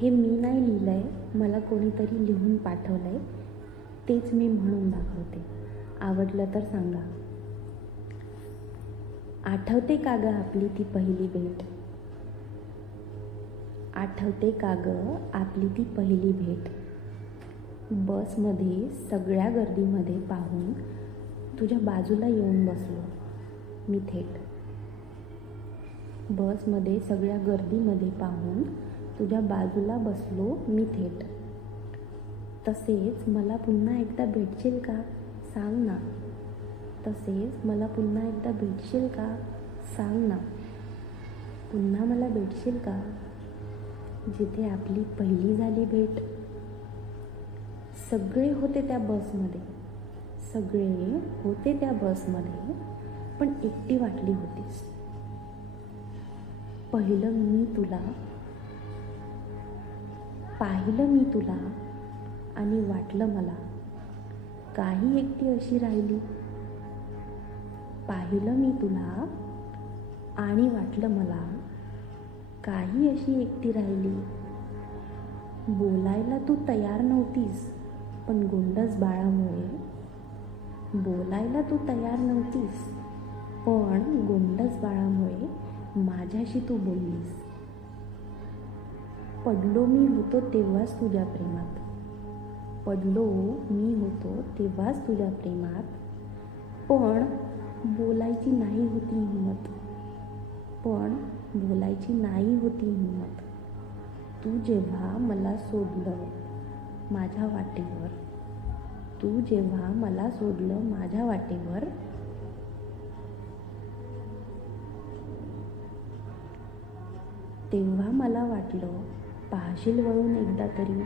हे मी नाही लिहिलं आहे, मला कोणीतरी लिहून पाठवलं आहे, तेच मी म्हणून दाखवते. आवडलं तर सांगा. आठवते का गं आपली ती पहिली भेट? आठवते का गं आपली ती पहिली भेट? बसमध्ये सगळ्या गर्दीमध्ये पाहून तुझ्या बाजूला येऊन बसलो मी थेट. बसमध्ये सगळ्या गर्दीमध्ये पाहून तुझ्या बाजूला बसलो मी थेट. तसेच मला पुन्हा एकदा भेटशील का सांग ना? तसेच मला पुन्हा एकदा भेटशील का सांग ना? पुन्हा मला भेटशील का जिथे आपली पहिली झाली भेट? सगळे होते त्या बसमध्ये, सगळे होते त्या बसमध्ये, पण एकटी वाटली होतीस. पाहिलं मी तुला आणि वाटलं मला काही एकटी अशी राहिली. पाहिलं मी तुला आणि वाटलं मला काही अशी एकटी राहिली. बोलायला तू तयार नव्हतीस, पण गोंडस बाळामुळे बोलायला तू तयार नव्हतीस, पण गोंडस बाळामुळे माझ्याशी तू बोललीस. पडलो मी होतो तेव्हाच तुझ्या प्रेमात. पडलो मी होतो तेव्हाच तुझ्या प्रेमात, पण बोलायची नाही होती हिंमत. पण बोलायची नाही होती हिंमत. तू जेव्हा मला सोडलं माझ्या वाटेवर, तू जेव्हा मला सोडलं माझ्या वाटेवर, तेव्हा मला वाटलं पाहशील वळून एकदा तरी.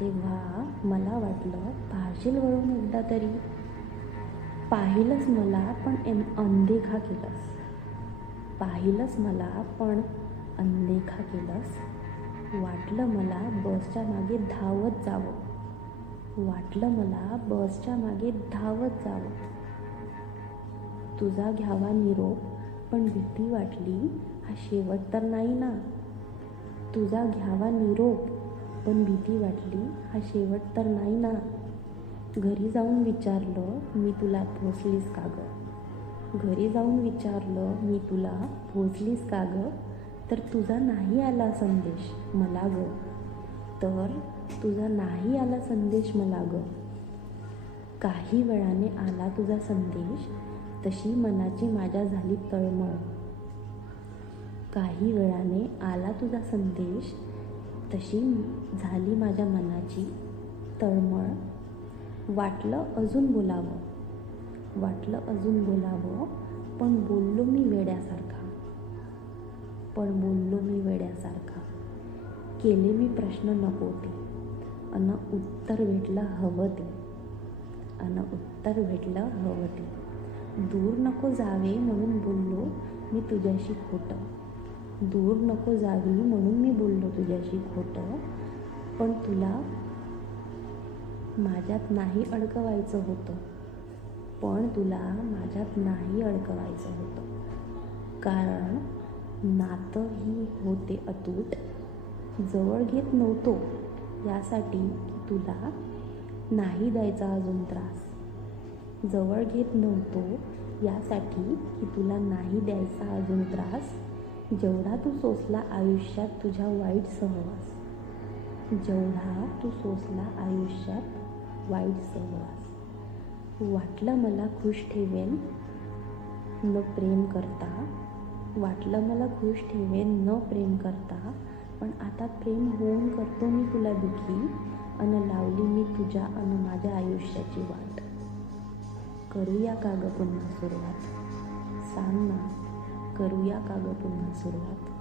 तेव्हा मला वाटलं पाहशील वळून एकदा तरी. पाहिलंच मला पण अनदेखा केलंस. पाहिलंच मला पण अनदेखा केलंस. वाटलं मला बसच्या मागे धावत जावं. वाटलं मला बसच्या मागे धावत जावं. तुझा घ्यावा निरोप, पण भीती वाटली हा शेवट तर नाही ना. तुझा घ्यावा निरोप, पण भीती वाटली हा शेवट तर नाही ना. घरी जाऊन विचारलं मी तुला पोचलीस का गं? घरी जाऊन विचारलं मी तुला पोचलीस का गं? तर तुझा नाही आला संदेश मला गं. तर तुझा नाही आला संदेश मला गं. काही वेळाने आला तुझा संदेश, तशी मनाची माझ्या झाली तळमळ. काही वेळाने आला तुझा संदेश, तशी झाली माझ्या मनाची तळमळ. वाटलं अजून बोलावं, वाटलं अजून बोलावं, पण बोललो मी वेड्यासारखा. पण बोललो मी वेड्यासारखा. केले मी प्रश्न नको ते, अन उत्तर भेटलं हवं ते. अन उत्तर भेटलं हवं ते. दूर नको जावे म्हणून बोललो मी तुझ्याशी खोटं. दूर नको जावी म्हणून मी बोललो तुझ्याशी खोटं. पण तुला माझ्यात नाही अडकवायचं होतं. पण तुला माझ्यात नाही अडकवायचं होतं. कारण नातं ही होते अतूट. जवळ घेत नव्हतो यासाठी की तुला नाही द्यायचा अजून त्रास. जवळ घेत नव्हतो यासाठी की तुला नाही द्यायचा अजून त्रास. जेवढा तू सोसला आयुष्यात तुझ्या वाईट सहवास. जेवढा तू सोसला आयुष्यात वाईट सहवास. वाटलं मला खुश ठेवेन न प्रेम करता. वाटलं मला खुश ठेवेन न प्रेम करता. पण आता प्रेम होऊन करतो मी तुला दुखी. अन लावली मी तुझ्या अन माझ्या आयुष्याची वाट. करूया का गं पुन्हा सुरुवात? सांग ना, करूया का गं पुन्हा सुरुवात?